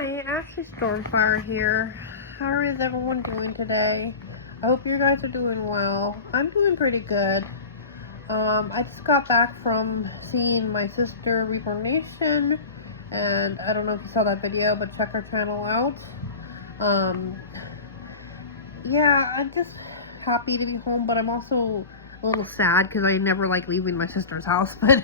Hi, Ashley Stormfire here. How is everyone doing today? I hope you guys are doing well. I'm doing pretty good. I just got back from seeing my sister Reborn Nation, and I don't know if you saw that video, but check her channel out. Yeah, I'm just happy to be home, but I'm also a little sad because I never like leaving my sister's house, but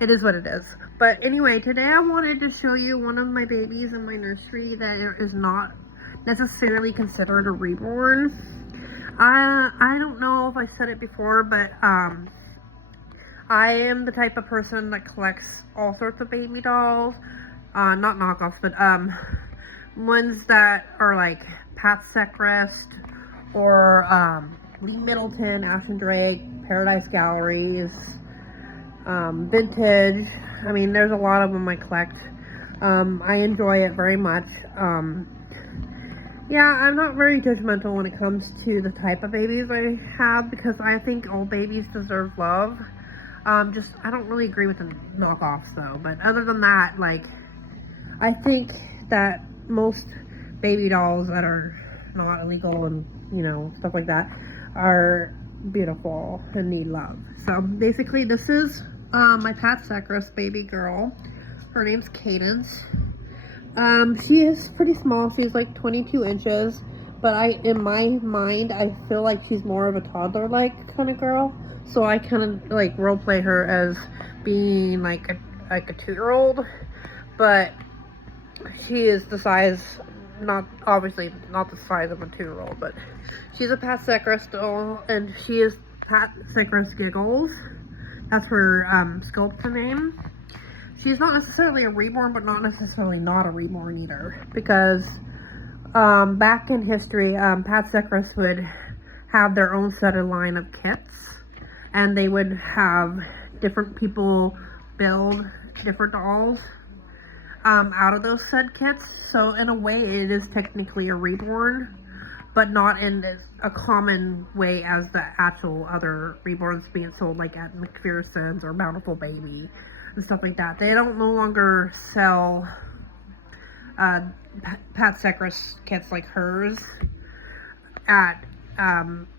it is what it is. But anyway, today I wanted to show you one of my babies in my nursery that is not necessarily considered a reborn. I don't know if I said it before, but I am the type of person that collects all sorts of baby dolls, not knockoffs, but ones that are like Pat Secrist or Lee Middleton, Ashton Drake, Paradise Galleries, vintage. I mean, there's a lot of them I collect. I enjoy it very much. Yeah, I'm not very judgmental when it comes to the type of babies I have because I think all babies deserve love. I don't really agree with the knockoffs though, but other than that, like, I think that most baby dolls that are not illegal and, you know, stuff like that are beautiful and need love. So basically this is my Pat Secrist baby girl. Her name's Caidence. She is pretty small. She's like 22 inches, but in my mind, I feel like she's more of a toddler-like kind of girl. So I kind of like role play her as being like a 2-year-old, but she is the size, obviously not the size of a 2-year-old, but she's a Pat Secrist doll, and she is Pat Secrist Giggles. That's her sculptor name. She's not necessarily a reborn, but not necessarily not a reborn either, because back in history, Pat Secrist would have their own set of line of kits, and they would have different people build different dolls out of those said kits. So in a way, it is technically a reborn, but not in a common way as the actual other reborns being sold, like at McPherson's or Bountiful Baby and stuff like that. They don't no longer sell Pat Secrist kits like hers at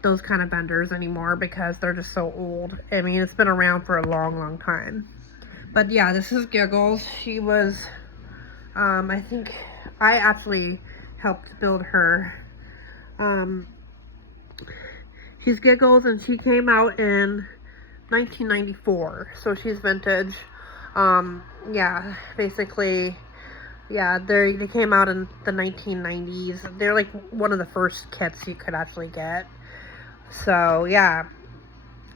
those kind of vendors anymore because they're just so old. I mean, it's been around for a long time. But yeah, this is Giggles. She was, I think I actually helped build her. She's Giggles, and she came out in 1994, so she's vintage. Yeah, basically, yeah, they came out in the 1990s. They're like one of the first kits you could actually get. So yeah,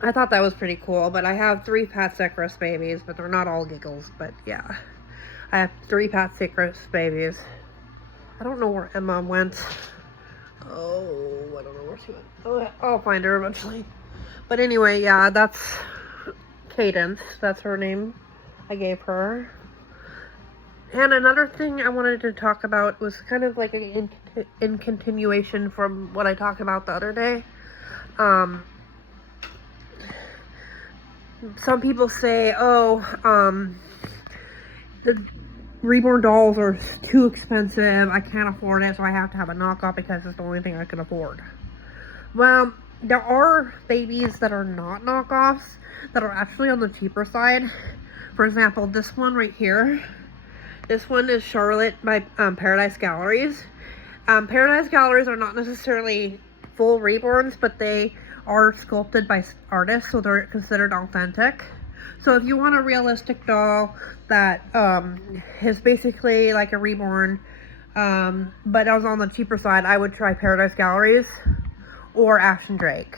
I thought that was pretty cool. But I have 3 Pat Secrist babies, but they're not all Giggles. But yeah, I have 3 Pat Secrist babies. I don't know where Emma went. Oh, I don't know where she went. Oh, I'll find her eventually. But anyway, yeah, that's Caidence. That's her name I gave her. And another thing I wanted to talk about was kind of like in continuation from what I talked about the other day. Some people say, oh, the reborn dolls are too expensive, I can't afford it, so I have to have a knockoff because it's the only thing I can afford. Well, there are babies that are not knockoffs that are actually on the cheaper side. For example, this one right here. This one is Charlotte by Paradise Galleries. Paradise Galleries are not necessarily full reborns, but they are sculpted by artists, so they're considered authentic. So if you want a realistic doll that is basically like a reborn, but I was on the cheaper side, I would try Paradise Galleries or Ashton Drake.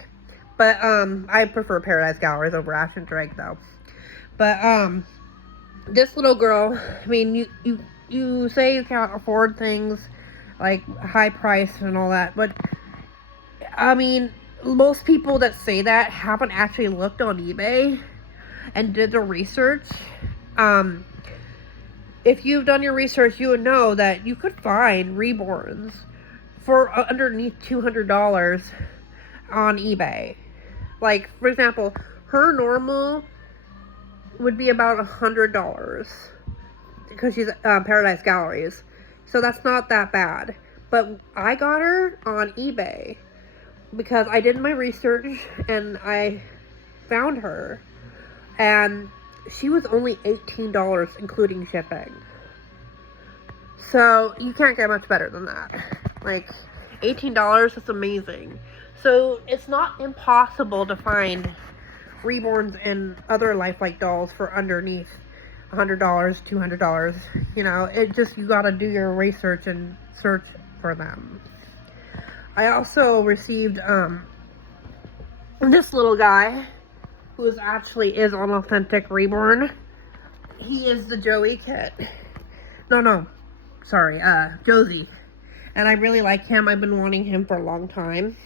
But I prefer Paradise Galleries over Ashton Drake though. But this little girl, I mean, you say you can't afford things like high price and all that, but I mean, most people that say that haven't actually looked on eBay and did the research. If you've done your research, you would know that you could find reborns for underneath $200 on eBay. Like, for example, her normal would be about $100 because she's Paradise Galleries. So that's not that bad. But I got her on eBay because I did my research and I found her. And she was only $18 including shipping. So you can't get much better than that. Like, $18 is amazing. So it's not impossible to find reborns and other lifelike dolls for underneath $100, $200. You know, it just, you gotta do your research and search for them. I also received this little guy who is actually an authentic reborn. He is the Joey kit. Sorry, Josie. And I really like him. I've been wanting him for a long time.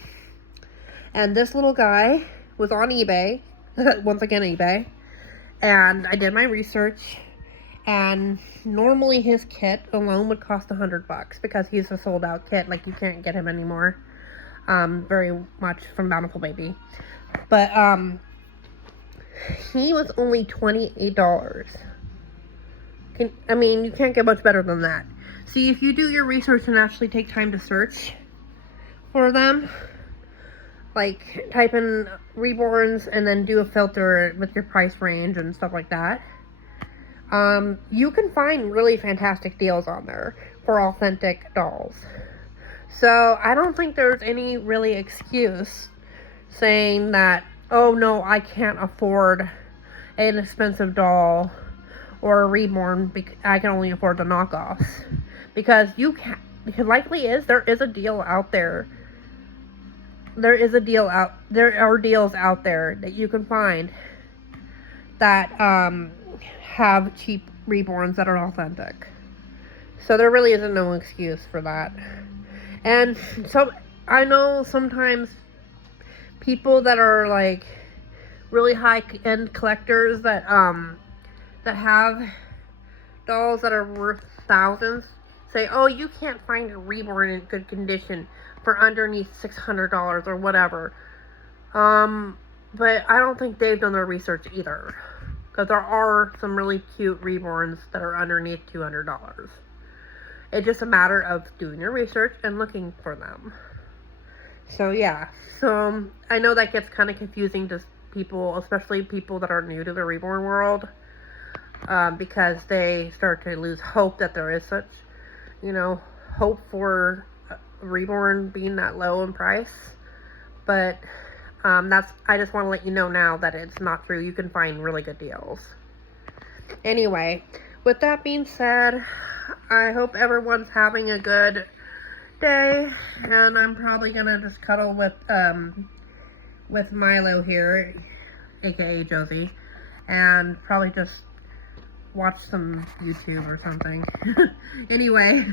And this little guy was on eBay. Once again, eBay. And I did my research. And normally his kit alone would cost $100 because he's a sold out kit. Like, you can't get him anymore. Very much from Bountiful Baby. But, he was only $28. I mean, you can't get much better than that. See, if you do your research and actually take time to search for them, like type in reborns and then do a filter with your price range and stuff like that, you can find really fantastic deals on there for authentic dolls. So I don't think there's any really excuse saying that, oh no, I can't afford an expensive doll or a reborn, I can only afford the knockoffs. Because you can, because likely there is a deal out there. There are deals out there that you can find that have cheap reborns that are authentic. So there really isn't no excuse for that. And so I know sometimes people that are like really high-end collectors that have dolls that are worth thousands say, oh, you can't find a reborn in good condition for underneath $600 or whatever. But I don't think they've done their research either, because there are some really cute reborns that are underneath $200. It's just a matter of doing your research and looking for them. So yeah, so I know that gets kind of confusing to people, especially people that are new to the reborn world, because they start to lose hope that there is such, hope for reborn being that low in price. But I just want to let you know now that it's not true. You can find really good deals. Anyway, with that being said, I hope everyone's having a good day, and I'm probably gonna just cuddle with Milo here, aka Josie, and probably just watch some YouTube or something. Anyway,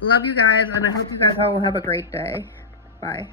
love you guys, and I hope you guys all have a great day. Bye.